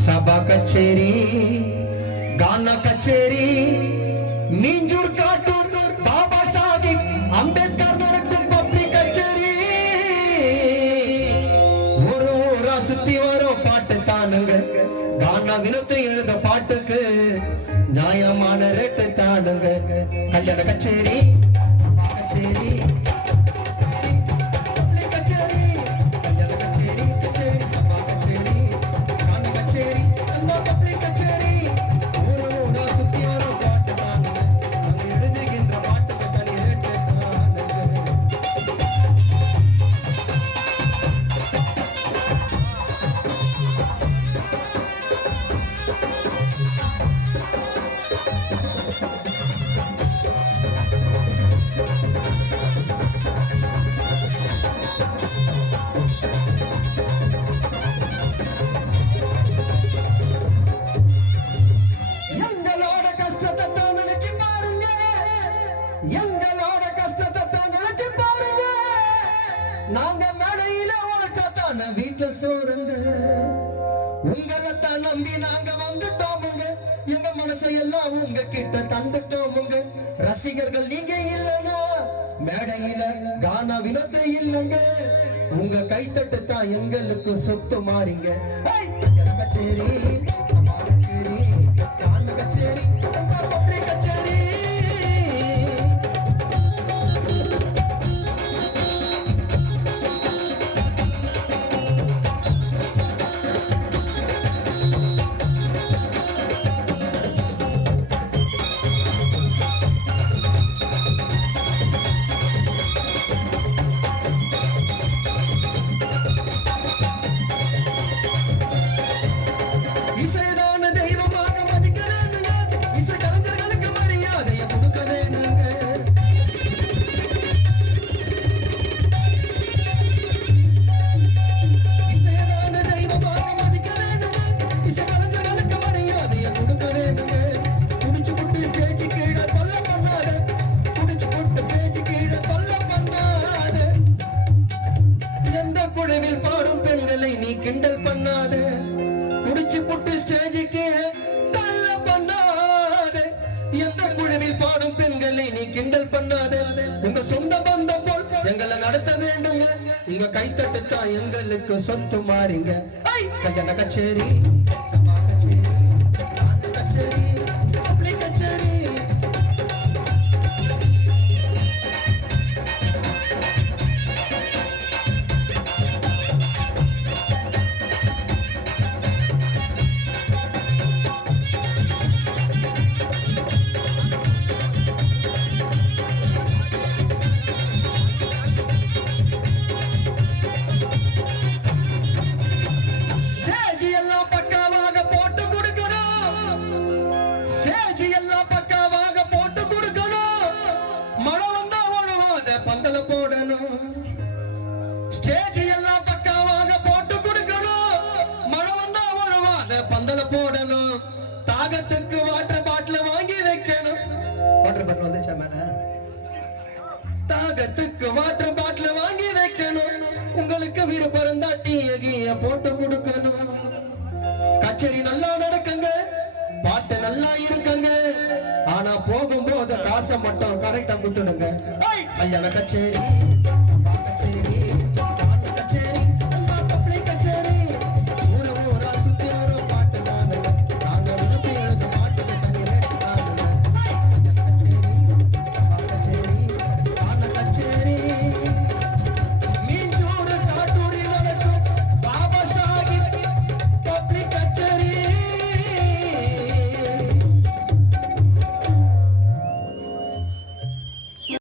சபா கச்சேரி கானா கச்சேரி மீஞ்சூர் காட்டூர் பாபா சாஹிப் அம்பேத்கர் நடக்கும் பப்ளிக் கச்சேரி ஒரு ஊரா சுத்தி வரும் பாட்டு தானுங்க கானா வினத்து எழுத பாட்டுக்கு நியாயமான ரேட்டு தானுங்க கல்யாண கச்சேரி கச்சேரி எங்களோட கஷ்டத்தை தான் நினைச்சு பாருங்க நாங்க மேடையில உழைச்சாத்தான வீட்டுல சோறுங்க உங்களை தான் நம்பி நாங்க வந்துட்டோமுங்க எங்க மனசை எல்லாம் உங்க கிட்ட தந்துட்டோமுங்க ரசிகர்கள் நீங்க இல்லைன்னா மேடையில கானா வினத்து இல்லைங்க உங்க கைத்தட்டு தான் எங்களுக்கு சொத்து மாறிங்க கச்சேரி கச்சேரி கச்சேரி கிண்டல் பண்ணாத குடிச்சு புட்டு ஸ்டேஜுக்கு தள்ள பண்ணாத எந்த குழுவில் பாடும் பெண்களை நீ கிண்டல் பண்ணாத உங்க சொந்த பந்தம் போல் எங்களை நடத்த வேண்டுங்க உங்க கைத்தட்டு தான் எங்களுக்கு சொத்து மாறிங்க கல்யாண கச்சேரி கச்சேரி கச்சேரி பந்தல போடணும் ஸ்டேஜ் எல்லாம் பக்காவாக போட்டு கொடுக்கணும் மழை வந்தா உழவாத பந்தல போடணும் தாகத்துக்கு வாட்டர் பாட்டில் வாங்கி வைக்கணும் வாட்டர் பாட்டில் வந்துச்சா மேல தாகத்துக்கு வாட்டர் பாட்டில் வாங்கி வைக்கணும் உங்களுக்கு விருப்பம் இருந்தா டீய போட்டு கொடுக்கணும் கச்சேரி நல்லா நடக்குங்க பாட்டு நல்லா இருக்குங்க ஆனா போகும்போது காசை மட்டும் கரெக்டா குத்துடுங்க கல்யாண கச்சேரி